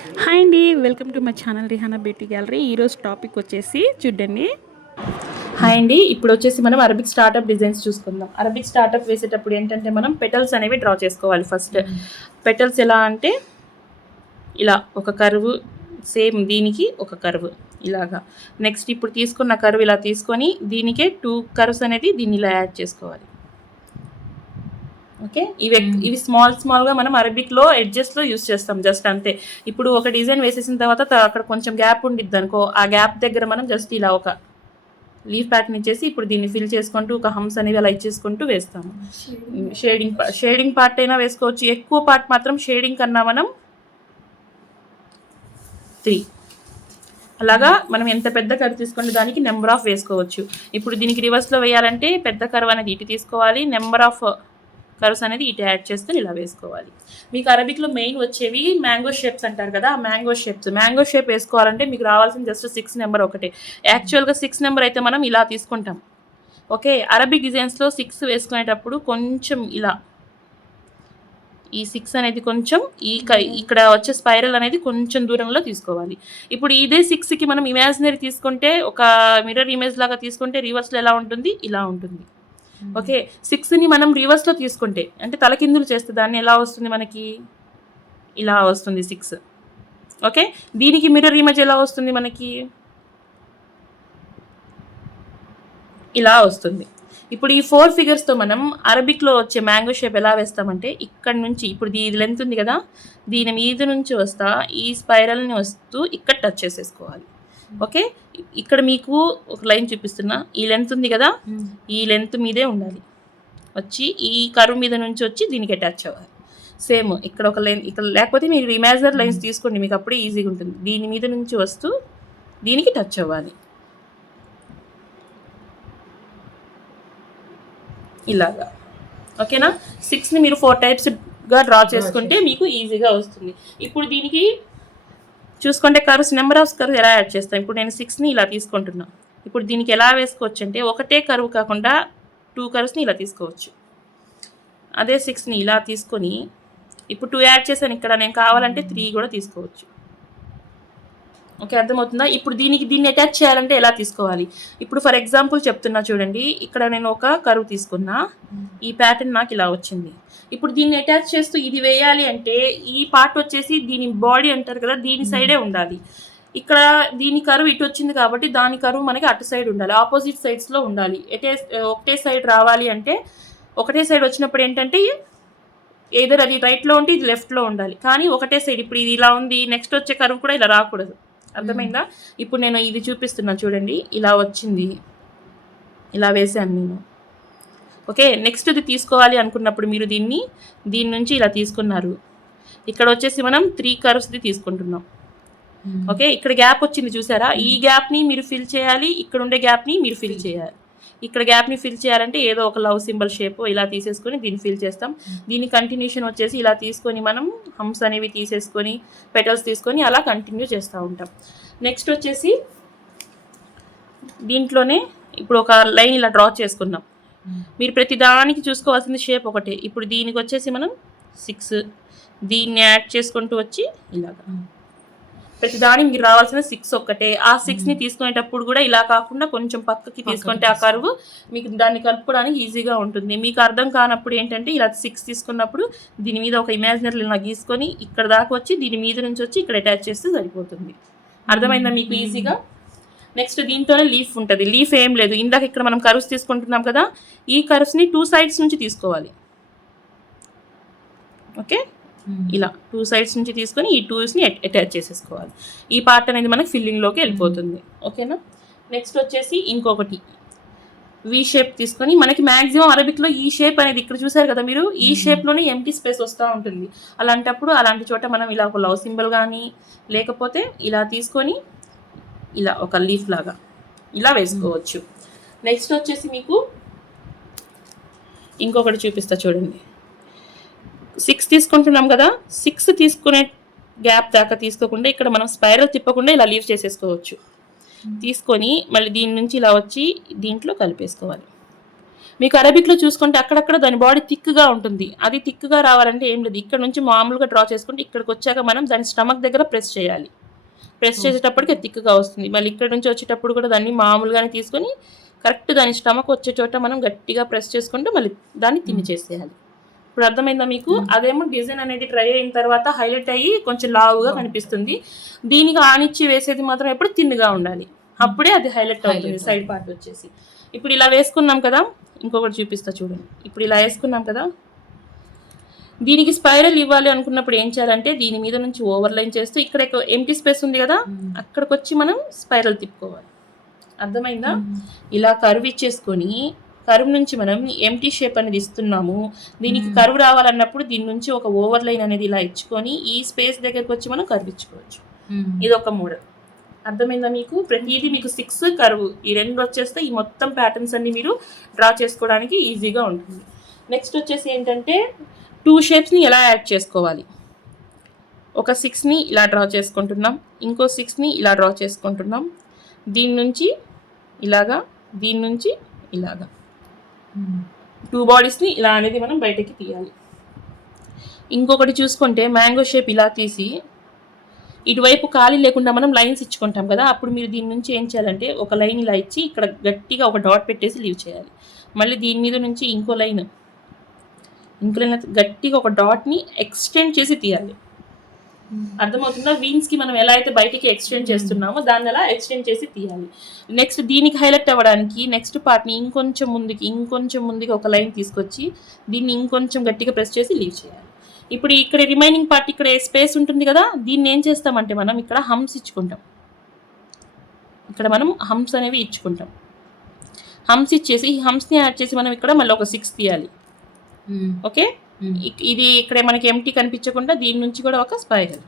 Hi అండి, welcome to my channel Rihana beauty gallery. ఈరోజు topic వచ్చేసి చూడండి. హాయ్ అండి, ఇప్పుడు వచ్చేసి మనం అరబిక్ స్టార్టప్ డిజైన్స్ చూసుకుందాం. అరబిక్ స్టార్టప్ వేసేటప్పుడు ఏంటంటే మనం పెటల్స్ అనేవి డ్రా చేసుకోవాలి. ఫస్ట్ పెటల్స్ ఎలా అంటే ఇలా ఒక కర్వ్, సేమ్ దీనికి ఒక కర్వ్ ఇలాగా. నెక్స్ట్ ఇప్పుడు తీసుకున్న కర్వ్ ఇలా తీసుకొని దీనికే 2 కర్వ్స్ అనేది దీన్ని ఇలా యాడ్ చేసుకోవాలి. ఓకే, ఇవి స్మాల్గా మనం అరబిక్లో ఎడ్జెస్లో యూస్ చేస్తాం, జస్ట్ అంతే. ఇప్పుడు ఒక డిజైన్ వేసేసిన తర్వాత అక్కడ కొంచెం గ్యాప్ ఉండిద్ది అనుకో, ఆ గ్యాప్ దగ్గర మనం జస్ట్ ఇలా ఒక లీఫ్ ప్యాటర్న్ ఇచ్చేసి ఇప్పుడు దీన్ని ఫిల్ చేసుకుంటూ ఒక హమ్స్ అనేది అలా ఇచ్చేసుకుంటూ వేస్తాము. షేడింగ్ పార్ట్ అయినా వేసుకోవచ్చు. ఎక్కువ పార్ట్ మాత్రం షేడింగ్ కన్నా మనం 3 అలాగా మనం ఎంత పెద్ద కర్వ్ తీసుకుంటే దానికి నెంబర్ ఆఫ్ వేసుకోవచ్చు. ఇప్పుడు దీనికి రివర్స్లో వేయాలంటే పెద్ద కర్వ్ అనేది ఇటు తీసుకోవాలి, నెంబర్ ఆఫ్ కర్వ్స్ అనేది ఇటు యాడ్ చేస్తూ ఇలా వేసుకోవాలి. మీకు అరబిక్లో మెయిన్ వచ్చేవి మ్యాంగో షేప్స్ అంటారు కదా, ఆ మ్యాంగో షేప్ వేసుకోవాలంటే మీకు రావాల్సిన జస్ట్ 6 నెంబర్ ఒకటే. యాక్చువల్గా 6 నెంబర్ అయితే మనం ఇలా తీసుకుంటాం. ఓకే, అరబిక్ డిజైన్స్లో 6 వేసుకునేటప్పుడు కొంచెం ఇలా ఈ 6 అనేది కొంచెం ఇక్కడ వచ్చే స్పైరల్ అనేది కొంచెం దూరంలో తీసుకోవాలి. ఇప్పుడు ఇదే 6కి మనం ఇమాజినరీ తీసుకుంటే, ఒక మిర్రర్ ఇమేజ్ లాగా తీసుకుంటే రివర్స్లో ఎలా ఉంటుంది, ఇలా ఉంటుంది. ఓకే, 6ని మనం రివర్స్లో తీసుకుంటే అంటే తలకిందులు చేస్తే దాన్ని ఎలా వస్తుంది, మనకి ఇలా వస్తుంది 6. ఓకే, దీనికి మిర్రర్ ఇమేజ్ ఎలా వస్తుంది, మనకి ఇలా వస్తుంది. ఇప్పుడు ఈ 4 ఫిగర్స్తో మనం అరబిక్లో వచ్చే మ్యాంగో షేప్ ఎలా వేస్తామంటే, ఇక్కడ నుంచి ఇప్పుడు ఇది లెంత్ ఉంది కదా, దీని మీద నుంచి వస్తా ఈ స్పైరల్ని వస్తూ ఇక్కడ టచ్ చేసేసుకోవాలి. ఓకే, ఇక్కడ మీకు ఒక లైన్ చూపిస్తున్నా, ఈ లెంత్ ఉంది కదా, ఈ లెంత్ మీదే ఉండాలి, వచ్చి ఈ కర్వ్ మీద నుంచి వచ్చి దీనికి అటాచ్ అవ్వాలి. సేమ్ ఇక్కడ ఒక లైన్, ఇక్కడ లేకపోతే మీరు ఇమాజినరీ లైన్స్ తీసుకోండి, మీకు అప్పుడే ఈజీగా ఉంటుంది. దీని మీద నుంచి వస్తూ దీనికి టచ్ అవ్వాలి ఇలాగా. ఓకేనా, 6ని మీరు 4 టైప్స్గా డ్రా చేసుకుంటే మీకు ఈజీగా వస్తుంది. ఇప్పుడు దీనికి చూసుకుంటే కర్వ్స్, నెంబర్ ఆఫ్ కర్వ్స్ ఎలా యాడ్ చేస్తాం. ఇప్పుడు నేను 6ని ఇలా తీసుకుంటున్నా. ఇప్పుడు దీనికి ఎలా వేసుకోవచ్చు అంటే, ఒకటే కర్వ్ కాకుండా 2 కర్వ్స్ని ఇలా తీసుకోవచ్చు. అదే 6ని ఇలా తీసుకొని ఇప్పుడు 2 యాడ్ చేశాను, ఇక్కడ నేను కావాలంటే 3 కూడా తీసుకోవచ్చు. ఓకే, అర్థమవుతుందా? ఇప్పుడు దీన్ని అటాచ్ చేయాలంటే ఎలా తీసుకోవాలి. ఇప్పుడు ఫర్ ఎగ్జాంపుల్ చెప్తున్నా చూడండి, ఇక్కడ నేను ఒక కర్వ్ తీసుకున్నా, ఈ ప్యాటర్న్ నాకు ఇలా వచ్చింది. ఇప్పుడు దీన్ని అటాచ్ చేస్తూ ఇది వేయాలి అంటే ఈ పార్ట్ వచ్చేసి దీని బాడీ అంటారు కదా, దీని సైడే ఉండాలి. ఇక్కడ దీని కర్వ్ ఇటు వచ్చింది కాబట్టి దాని కర్వ్ మనకి అటు సైడ్ ఉండాలి, ఆపోజిట్ సైడ్స్లో ఉండాలి. ఒకటే సైడ్ రావాలి అంటే, ఒకటే సైడ్ వచ్చినప్పుడు ఏంటంటే ఏదర్ అది రైట్లో ఉంటే ఇది లెఫ్ట్లో ఉండాలి, కానీ ఒకటే సైడ్. ఇప్పుడు ఇది ఇలా ఉంది, నెక్స్ట్ వచ్చే కర్వ్ కూడా ఇలా రాకూడదు. అర్థమైందా? ఇప్పుడు నేను ఇది చూపిస్తున్నా చూడండి, ఇలా వచ్చింది, ఇలా వేసాను నేను. ఓకే, నెక్స్ట్ ఇది తీసుకోవాలి అనుకున్నప్పుడు మీరు దీని నుంచి ఇలా తీసుకున్నారు, ఇక్కడ వచ్చేసి మనం 3 కర్వ్స్ది తీసుకుంటున్నాం. ఓకే, ఇక్కడ గ్యాప్ వచ్చింది చూసారా, ఈ గ్యాప్ని మీరు ఫిల్ చేయాలి, ఇక్కడ ఉండే గ్యాప్ని మీరు ఫిల్ చేయాలి. ఇక్కడ గ్యాప్ని ఫిల్ చేయాలంటే ఏదో ఒక లవ్ సింబల్ షేప్ ఇలా తీసేసుకొని దీన్ని ఫిల్ చేస్తాం. దీని కంటిన్యూషన్ వచ్చేసి ఇలా తీసుకొని మనం హమ్స్ అనేవి తీసేసుకొని పెటల్స్ తీసుకొని అలా కంటిన్యూ చేస్తూ ఉంటాం. నెక్స్ట్ వచ్చేసి దీంట్లోనే ఇప్పుడు ఒక లైన్ ఇలా డ్రా చేసుకున్నాం. మీరు ప్రతి దానికి చూసుకోవాల్సింది షేప్ ఒకటే. ఇప్పుడు దీనికి వచ్చేసి మనం 6, దీన్ని యాడ్ చేసుకుంటూ వచ్చి ఇలాగా ప్రతి దానికి మీకు రావాల్సిన 6 ఒక్కటే. ఆ 6ని తీసుకునేటప్పుడు కూడా ఇలా కాకుండా కొంచెం పక్కకి తీసుకుంటే ఆ కర్వ్ మీకు దాన్ని కలుపుకోవడానికి ఈజీగా ఉంటుంది. మీకు అర్థం కానప్పుడు ఏంటంటే ఇలా 6 తీసుకున్నప్పుడు దీని మీద ఒక ఇమాజినరీ ఇలా గీసుకొని ఇక్కడ దాకా వచ్చి దీని మీద నుంచి వచ్చి ఇక్కడ అటాచ్ చేస్తే సరిపోతుంది. అర్థమైందా మీకు ఈజీగా? నెక్స్ట్ దీంట్లోనే లీఫ్ ఉంటుంది. లీఫ్ ఏం లేదు, ఇందాక ఇక్కడ మనం కర్వ్స్ తీసుకుంటున్నాం కదా, ఈ కర్వ్స్ని 2 సైడ్స్ నుంచి తీసుకోవాలి. ఓకే, ఇలా 2 సైడ్స్ నుంచి తీసుకొని ఈ 2స్ని అటాచ్ చేసేసుకోవాలి. ఈ పార్ట్ అనేది మనకి ఫిల్లింగ్లోకి వెళ్ళిపోతుంది. ఓకేనా, నెక్స్ట్ వచ్చేసి ఇంకొకటి వి షేప్ తీసుకొని, మనకి మ్యాక్సిమం అరబిక్లో ఈ షేప్ అనేది ఇక్కడ చూసారు కదా మీరు, ఈ షేప్లోనే ఎంటీ స్పేస్ వస్తూ ఉంటుంది. అలాంటప్పుడు అలాంటి చోట మనం ఇలా ఒక లవ్ సింబల్ కానీ లేకపోతే ఇలా తీసుకొని ఇలా ఒక లీఫ్ లాగా ఇలా వేసుకోవచ్చు. నెక్స్ట్ వచ్చేసి మీకు ఇంకొకటి చూపిస్తా చూడండి. 6 తీసుకుంటున్నాం కదా, 6 తీసుకునే గ్యాప్ దాకా తీసుకోకుండా ఇక్కడ మనం స్పైరల్ తిప్పకుండా ఇలా లీవ్ చేసేసుకోవచ్చు. తీసుకొని మళ్ళీ దీని నుంచి ఇలా వచ్చి దీంట్లో కలిపేసుకోవాలి. మీకు అరబిక్లో చూసుకుంటే అక్కడక్కడ దాని బాడీ థిక్గా ఉంటుంది. అది థిక్గా రావాలంటే ఏం లేదు, ఇక్కడ నుంచి మామూలుగా డ్రా చేసుకుంటే ఇక్కడికి వచ్చాక మనం దాని స్టమక్ దగ్గర ప్రెస్ చేయాలి. ప్రెస్ చేసేటప్పటికి థిక్గా వస్తుంది. మళ్ళీ ఇక్కడ నుంచి వచ్చేటప్పుడు కూడా దాన్ని మామూలుగానే తీసుకొని కరెక్ట్ దాని స్టమక్ వచ్చే చోట మనం గట్టిగా ప్రెస్ చేసుకుంటూ మళ్ళీ దాన్ని తిని చేసేయాలి. ఇప్పుడు అర్థమైందా మీకు? అదేమో డిజైన్ అనేది ట్రై అయిన తర్వాత హైలైట్ అయ్యి కొంచెం లావుగా కనిపిస్తుంది. దీనికి ఆనిచ్చి వేసేది మాత్రం ఎప్పుడు తిన్నుగా ఉండాలి, అప్పుడే అది హైలైట్ అవుతుంది సైడ్ పార్ట్ వచ్చేసి. ఇప్పుడు ఇలా వేసుకున్నాం కదా, ఇంకొకటి చూపిస్తా చూడండి. ఇప్పుడు ఇలా వేసుకున్నాం కదా, దీనికి స్పైరల్ ఇవ్వాలి అనుకున్నప్పుడు ఏం చేయాలంటే దీని మీద నుంచి ఓవర్లైన్ చేస్తూ ఇక్కడ ఎంటీ స్పేస్ ఉంది కదా, అక్కడికి వచ్చి మనం స్పైరల్ తిప్పుకోవాలి. అర్థమైందా? ఇలా కర్వ్ ఇచ్చేసుకొని కర్వ్ నుంచి మనం ఎంటీ షేప్ అనేది ఇస్తున్నాము. దీనికి కర్వ్ రావాలన్నప్పుడు దీని నుంచి ఒక ఓవర్లైన్ అనేది ఇలా ఇచ్చుకొని ఈ స్పేస్ దగ్గరకు వచ్చి మనం కర్వ్ ఇచ్చుకోవచ్చు. ఇది ఒక మోడల్. అర్థమైందా మీకు? ప్రతిదీ మీకు 6 కర్వ్ ఈ 2 వచ్చేస్తే ఈ మొత్తం ప్యాటర్న్స్ అన్ని మీరు డ్రా చేసుకోవడానికి ఈజీగా ఉంటుంది. నెక్స్ట్ వచ్చేసి ఏంటంటే 2 షేప్స్ని ఎలా యాడ్ చేసుకోవాలి. ఒక 6ని ఇలా డ్రా చేసుకుంటున్నాం, ఇంకో 6ని ఇలా డ్రా చేసుకుంటున్నాం. దీని నుంచి ఇలాగా, దీని నుంచి ఇలాగా 2 బాడీస్ని ఇలా అనేది మనం బయటకి తీయాలి. ఇంకొకటి చూసుకుంటే మ్యాంగో షేప్ ఇలా తీసి ఇటువైపు ఖాళీ లేకుండా మనం లైన్స్ ఇచ్చుకుంటాం కదా, అప్పుడు మీరు దీని నుంచి ఏం చేయాలంటే ఒక లైన్ ఇలా ఇచ్చి ఇక్కడ గట్టిగా ఒక డాట్ పెట్టేసి లీవ్ చేయాలి. మళ్ళీ దీని మీద నుంచి ఇంకో లైన్ గట్టిగా ఒక డాట్ని ఎక్స్టెండ్ చేసి తీయాలి. అర్థమవుతుందా? వీన్స్కి మనం ఎలా అయితే బయటికి ఎక్స్టెండ్ చేస్తున్నామో దాన్ని అలా ఎక్స్టెండ్ చేసి తీయాలి. నెక్స్ట్ దీనికి హైలైట్ అవ్వడానికి నెక్స్ట్ పార్ట్ని ఇంకొంచెం ముందుకి ఒక లైన్ తీసుకొచ్చి దీన్ని ఇంకొంచెం గట్టిగా ప్రెస్ చేసి లీవ్ చేయాలి. ఇప్పుడు ఇక్కడ రిమైనింగ్ పార్ట్ ఇక్కడ స్పేస్ ఉంటుంది కదా, దీన్ని ఏం చేస్తామంటే మనం ఇక్కడ హమ్స్ ఇచ్చుకుంటాం. ఇక్కడ మనం హమ్స్ అనేవి ఇచ్చుకుంటాం. హమ్స్ ఇచ్చేసి ఈ హమ్స్ని యాడ్ చేసి మనం ఇక్కడ మళ్ళీ ఒక 6 తీయాలి. ఓకే, ఇది ఇక్కడ మనకి ఎంటీ కనిపించకుండా దీని నుంచి కూడా ఒక స్పైరల్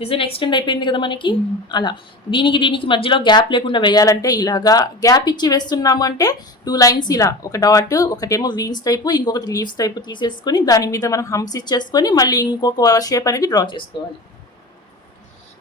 డిజైన్ ఎక్స్టెండ్ అయిపోయింది కదా మనకి. అలా దీనికి మధ్యలో గ్యాప్ లేకుండా వేయాలంటే ఇలాగా గ్యాప్ ఇచ్చి వేస్తున్నాము అంటే 2 లైన్స్ ఇలా, ఒక డాట్, ఒకటేమో వీన్స్ టైపు, ఇంకొకటి లీవ్స్ టైపు తీసేసుకొని దాని మీద మనం హమ్స్ ఇచ్చేసుకొని మళ్ళీ ఇంకొక షేప్ అనేది డ్రా చేసుకోవాలి.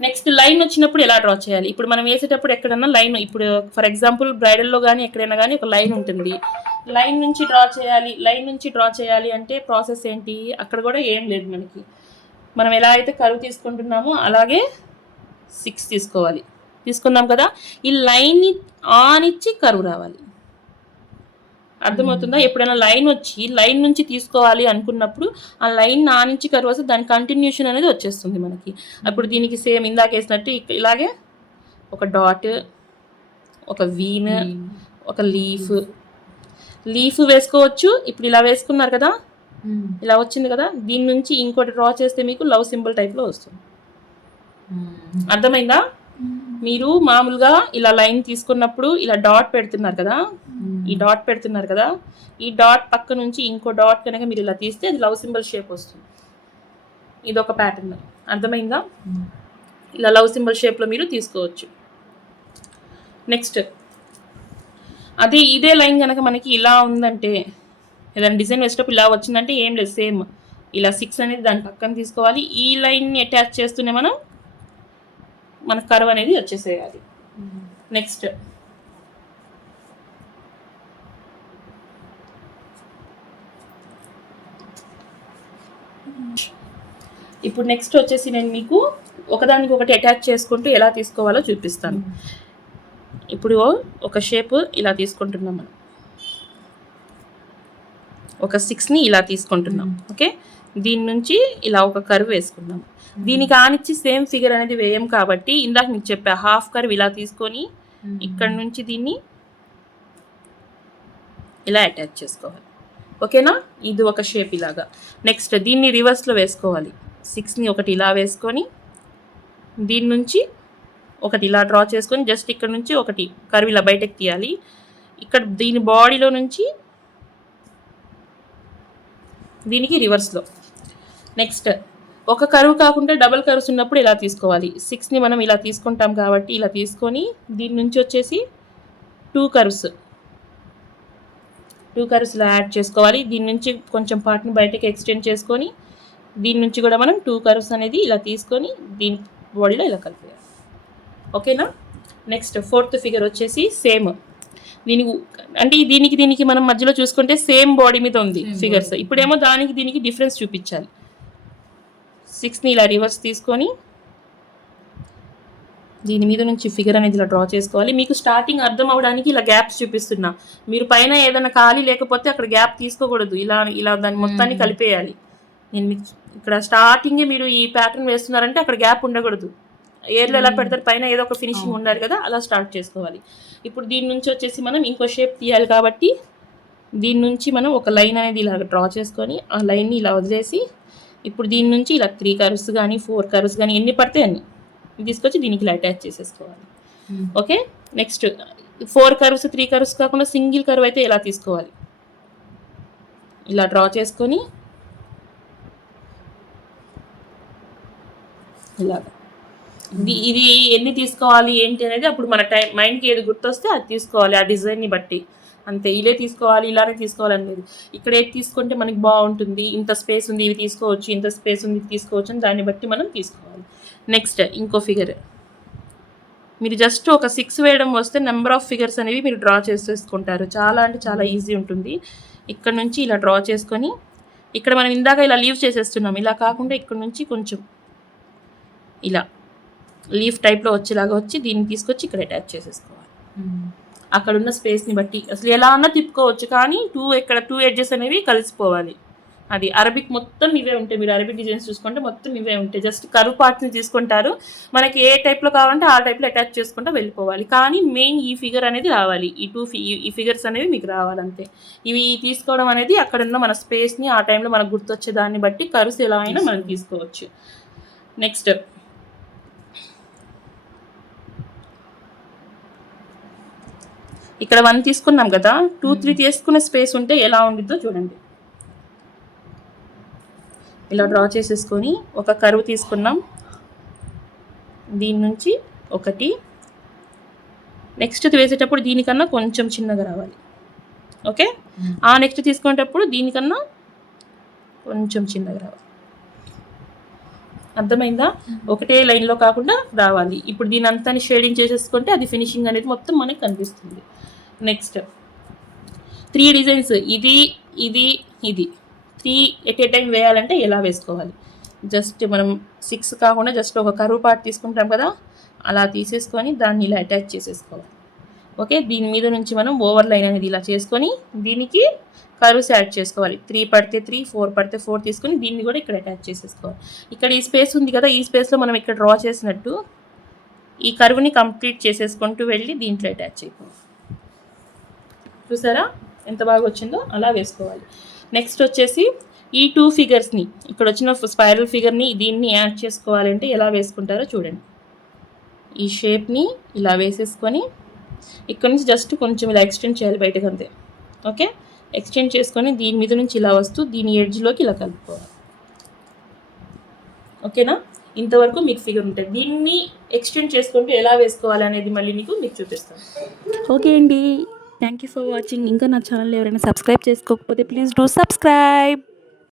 నెక్స్ట్ లైన్ వచ్చినప్పుడు ఎలా డ్రా చేయాలి. ఇప్పుడు మనం వేసేటప్పుడు ఎక్కడన్నా లైన్, ఇప్పుడు ఫర్ ఎగ్జాంపుల్ బ్రైడల్లో కానీ ఎక్కడైనా కానీ ఒక లైన్ ఉంటుంది, లైన్ నుంచి డ్రా చేయాలి అంటే ప్రాసెస్ ఏంటి, అక్కడ కూడా ఏం లేదు మనకి. మనం ఎలా అయితే కర్వ్ తీసుకుంటున్నామో అలాగే 6 తీసుకున్నాం కదా, ఈ లైన్ని ఆన్ ఇచ్చి కర్వ్ రావాలి. అర్థమవుతుందా? ఎప్పుడైనా లైన్ వచ్చి లైన్ నుంచి తీసుకోవాలి అనుకున్నప్పుడు ఆ లైన్ ఆన్ నుంచి కర్వ్ వస్తే దాని కంటిన్యూషన్ అనేది వచ్చేస్తుంది మనకి. అప్పుడు దీనికి సేమ్ ఇందాక వేసినట్టు ఇలాగే ఒక డాట్, ఒక వీన్, ఒక లీఫ్ వేసుకోవచ్చు. ఇప్పుడు ఇలా వేసుకున్నారు కదా, ఇలా వచ్చింది కదా, దీని నుంచి ఇంకోటి డ్రా చేస్తే మీకు లవ్ సింబల్ టైప్లో వస్తుంది. అర్థమైందా? మీరు మామూలుగా ఇలా లైన్ తీసుకున్నప్పుడు ఇలా డాట్ పెడుతున్నారు కదా, ఈ డాట్ పక్క నుంచి ఇంకో డాట్ కనుక మీరు ఇలా తీస్తే అది లవ్ సింబల్ షేప్ వస్తుంది. ఇదొక ప్యాటర్న్. అర్థమైందా? ఇలా లవ్ సింబల్ షేప్లో మీరు తీసుకోవచ్చు. నెక్స్ట్ ఇదే లైన్ కనుక మనకి ఇలా ఉందంటే, ఏదైనా డిజైన్ వేసేటప్పుడు ఇలా వచ్చిందంటే ఏం లేదు, సేమ్ ఇలా 6 అనేది దాని పక్కన తీసుకోవాలి. ఈ లైన్ని అటాచ్ చేస్తూనే మన కర్వ్ అనేది వచ్చేసేయాలి. నెక్స్ట్ ఇప్పుడు నెక్స్ట్ వచ్చేసి నేను మీకు ఒకదానికి ఒకటి అటాచ్ చేసుకుంటూ ఎలా తీసుకోవాలో చూపిస్తాను. ఇప్పుడు ఒక షేప్ ఇలా తీసుకుంటున్నాం మనం, ఒక 6ని ఇలా తీసుకుంటున్నాం. ఓకే, దీని నుంచి ఇలా ఒక కర్వ్ వేసుకుందాం. దీనికి ఆనిచ్చి సేమ్ ఫిగర్ అనేది వేయం కాబట్టి ఇందాక మీకు చెప్పా, హాఫ్ కర్వ్ ఇలా తీసుకొని ఇక్కడ నుంచి దీన్ని ఇలా అటాచ్ చేసుకోవాలి. ఓకేనా? ఇది ఒక షేప్ ఇలాగా. నెక్స్ట్ దీన్ని రివర్స్లో వేసుకోవాలి. 6ని ఒకటి ఇలా వేసుకొని దీని నుంచి ఒకటి ఇలా డ్రా చేసుకొని జస్ట్ ఇక్కడ నుంచి ఒకటి కర్వ్ ఇలా బయటకు తీయాలి. ఇక్కడ దీని బాడీలో నుంచి దీనికి రివర్స్లో. నెక్స్ట్ ఒక కర్వ్ కాకుండా డబల్ కర్వ్స్ ఉన్నప్పుడు ఇలా తీసుకోవాలి. 6ని మనం ఇలా తీసుకుంటాం కాబట్టి ఇలా తీసుకొని దీని నుంచి వచ్చేసి 2 కర్వ్స్ ఇలా యాడ్ చేసుకోవాలి. దీని నుంచి కొంచెం పార్ట్ని బయటకి ఎక్స్టెండ్ చేసుకొని దీని నుంచి కూడా మనం 2 కర్వ్స్ అనేది ఇలా తీసుకొని దీని బాడీలో ఇలా కలిపేయాలి. ఓకేనా? నెక్స్ట్ 4th ఫిగర్ వచ్చేసి సేమ్ దీనికి అంటే దీనికి మనం మధ్యలో చూసుకుంటే సేమ్ బాడీ మీద ఉంది ఫిగర్స్. ఇప్పుడేమో దీనికి డిఫరెన్స్ చూపించాలి. 6ని ఇలా రివర్స్ తీసుకొని దీని మీద నుంచి ఫిగర్ అనేది ఇలా డ్రా చేసుకోవాలి. మీకు స్టార్టింగ్ అర్థం అవ్వడానికి ఇలా గ్యాప్స్ చూపిస్తున్నా. మీరు పైన ఏదైనా ఖాళీ లేకపోతే అక్కడ గ్యాప్ తీసుకోకూడదు. ఇలా దాన్ని మొత్తాన్ని కలిపేయాలి. నేను మీకు ఇక్కడ స్టార్టింగే మీరు ఈ ప్యాటర్న్ వేస్తున్నారంటే అక్కడ గ్యాప్ ఉండకూడదు. ఏర్లు ఎలా పెడతారు, పైన ఏదో ఒక ఫినిషింగ్ ఉండాలి కదా, అలా స్టార్ట్ చేసుకోవాలి. ఇప్పుడు దీని నుంచి వచ్చేసి మనం ఇంకో షేప్ తీయాలి కాబట్టి దీని నుంచి మనం ఒక లైన్ అనేది ఇలా డ్రా చేసుకొని ఆ లైన్ని ఇలా వదిలేసి ఇప్పుడు దీని నుంచి ఇలా 3 కర్వ్స్ కానీ 4 కర్వ్స్ కానీ ఎన్ని పడితే అన్ని తీసుకొచ్చి దీనికి ఇలా అటాచ్ చేసేసుకోవాలి. ఓకే, నెక్స్ట్ 4 కర్వ్స్ 3 కర్వ్స్ కాకుండా సింగిల్ కర్వ్ అయితే ఇలా తీసుకోవాలి. ఇలా డ్రా చేసుకొని ఇలాగా ఇది ఎన్ని తీసుకోవాలి ఏంటి అనేది అప్పుడు మన మైండ్కి ఏది గుర్తొస్తే అది తీసుకోవాలి, ఆ డిజైన్ని బట్టి. అంతే, ఇలానే తీసుకోవాలని లేదు. ఇక్కడ ఏది తీసుకుంటే మనకి బాగుంటుంది, ఇంత స్పేస్ ఉంది ఇవి తీసుకోవచ్చు, ఇంత స్పేస్ ఉంది ఇవి తీసుకోవచ్చు అని దాన్ని బట్టి మనం తీసుకోవాలి. నెక్స్ట్ ఇంకో ఫిగర్ మీరు జస్ట్ ఒక 6 వేయడం వస్తే నెంబర్ ఆఫ్ ఫిగర్స్ అనేవి మీరు డ్రా చేసేసుకుంటారు. చాలా అంటే చాలా ఈజీ ఉంటుంది. ఇక్కడ నుంచి ఇలా డ్రా చేసుకొని ఇక్కడ మనం ఇందాక ఇలా లీవ్ చేసేస్తున్నాం, ఇలా కాకుండా ఇక్కడ నుంచి కొంచెం ఇలా లీఫ్ టైప్లో వచ్చేలాగా వచ్చి దీన్ని తీసుకొచ్చి ఇక్కడ అటాచ్ చేసేసుకోవాలి. అక్కడ ఉన్న స్పేస్ని బట్టి అసలు ఎలా అన్నా తిప్పుకోవచ్చు, కానీ 2 ఎడ్జెస్ అనేవి కలిసిపోవాలి. అది అరబిక్ మొత్తం ఇవే ఉంటాయి. మీరు అరబిక్ డిజైన్స్ చూసుకుంటే మొత్తం ఇవే ఉంటాయి. జస్ట్ కర్వ్ పార్ట్స్ని తీసుకుంటారు, మనకి ఏ టైప్లో కావాలంటే ఆ టైప్లో అటాచ్ చేసుకుంటూ వెళ్ళిపోవాలి. కానీ మెయిన్ ఈ ఫిగర్ అనేది రావాలి, ఈ ఫిగర్స్ అనేవి మీకు రావాలంతే. ఇవి తీసుకోవడం అనేది అక్కడున్న మన స్పేస్ని ఆ టైంలో మనకు గుర్తొచ్చే దాన్ని బట్టి కర్వ్స్ ఎలా అయినా మనం తీసుకోవచ్చు. నెక్స్ట్ ఇక్కడ 1 తీసుకున్నాం కదా, 2, 3 తీసుకునే స్పేస్ ఉంటే ఎలా ఉండిద్దో చూడండి. ఇలా డ్రా చేసేసుకొని ఒక కర్వ్ తీసుకున్నాం, దీని నుంచి ఒకటి, నెక్స్ట్ వేసేటప్పుడు దీనికన్నా కొంచెం చిన్నగా రావాలి. ఓకే, ఆ నెక్స్ట్ తీసుకునేటప్పుడు దీనికన్నా కొంచెం చిన్నగా రావాలి. అర్థమైందా? ఒకటే లైన్లో కాకుండా రావాలి. ఇప్పుడు దీని అంతా షేడింగ్ చేసేసుకుంటే అది ఫినిషింగ్ అనేది మొత్తం మనకి కనిపిస్తుంది. నెక్స్ట్ 3 డిజైన్స్, ఇది 3 ఎట్ ఏ టైం వేయాలంటే ఎలా వేసుకోవాలి? జస్ట్ మనం 6 కాకుండా జస్ట్ ఒక కర్వ్ పార్ట్ తీసుకుంటాం కదా, అలా తీసేసుకొని దాన్ని ఇలా అటాచ్ చేసేసుకోవాలి. ఓకే, దీని మీద నుంచి మనం ఓవర్ లైన్ అనేది ఇలా చేసుకొని దీనికి కర్వ్స్ యాడ్ చేసుకోవాలి. 3 పడితే 3, 4 పడితే 4 తీసుకొని దీన్ని కూడా ఇక్కడ అటాచ్ చేసేసుకోవాలి. ఇక్కడ ఈ స్పేస్ ఉంది కదా, ఈ స్పేస్లో మనం ఇక్కడ డ్రా చేసినట్టు ఈ కర్వ్ని కంప్లీట్ చేసేసుకుంటూ వెళ్ళి దీంట్లో అటాచ్ అయిపోవాలి. చూసారా ఎంత బాగా వచ్చిందో? అలా వేసుకోవాలి. నెక్స్ట్ వచ్చేసి ఈ 2 ఫిగర్స్ని ఇక్కడ వచ్చిన స్పైరల్ ఫిగర్ని దీన్ని యాడ్ చేసుకోవాలంటే ఎలా వేసుకుంటారో చూడండి. ఈ షేప్ని ఇలా వేసేసుకొని ఇక్కడ నుంచి జస్ట్ కొంచెం ఇలా ఎక్స్టెండ్ చేయాలి బయటకు, అంతే. ఓకే, ఎక్స్టెండ్ చేసుకొని దీని మీద నుంచి ఇలా వస్తూ దీని ఎడ్జ్లోకి ఇలా కలుపుకోవాలి. ఓకేనా? ఇంతవరకు మీకు ఫిగర్ ఉంటుంది. దీన్ని ఎక్స్టెండ్ చేసుకుంటూ ఎలా వేసుకోవాలి అనేది మళ్ళీ మీకు చూపిస్తాను. ఓకే అండి, థ్యాంక్ యూ ఫర్ వాచింగ్. ఇంకా నా ఛానల్ ఎవరైనా సబ్స్క్రైబ్ చేసుకోకపోతే ప్లీజ్ డూ సబ్స్క్రైబ్.